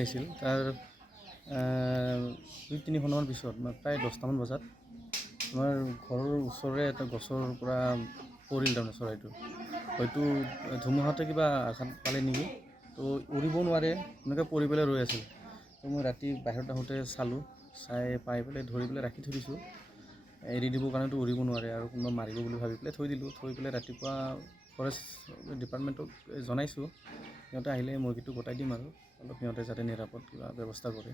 আহিছিল তাৰ 2-3 ঘণ্টামান পিছত প্ৰায় 10টামান বজাত আমাৰ ঘৰৰ ওচৰৰে এটা গছৰ পৰা পৰিল তাৰমানে চৰাইটো হয়তো ধুমুহাতে কিবা আঘাত পালে নেকি তো উৰিব নোৱাৰে এনেকৈ পৰি পেলাই ৰৈ আছিল তো মই ৰাতি বাহিৰত আহোঁতে চালোঁ চাই পাই পেলাই ধৰি পেলাই ৰাখি থৈ দিছোঁ এৰি দিবৰ কাৰণেতো উৰিব নোৱাৰে আৰু কোনোবা মাৰিব বুলি ভাবি পেলাই থৈ দিলোঁ থৈ পেলাই ৰাতিপুৱা ফৰেষ্ট ডিপাৰ্টমেণ্টক জনাইছোঁ সিহঁতে আহিলে মুৰ্গীটো গতাই দিম আৰু অলপ সিহঁতে যাতে নিৰাপদ কিবা ব্যৱস্থা কৰে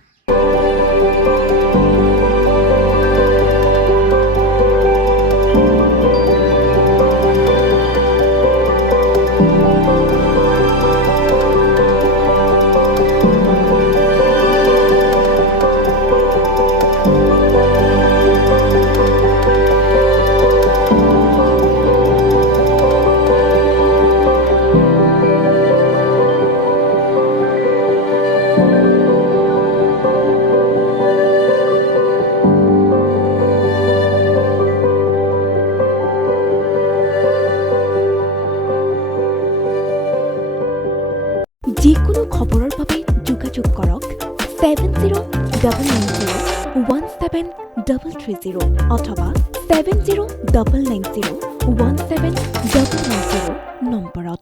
যিকোনো খবৰৰ বাবে যোগাযোগ কৰক 7099017330 অথবা 70990173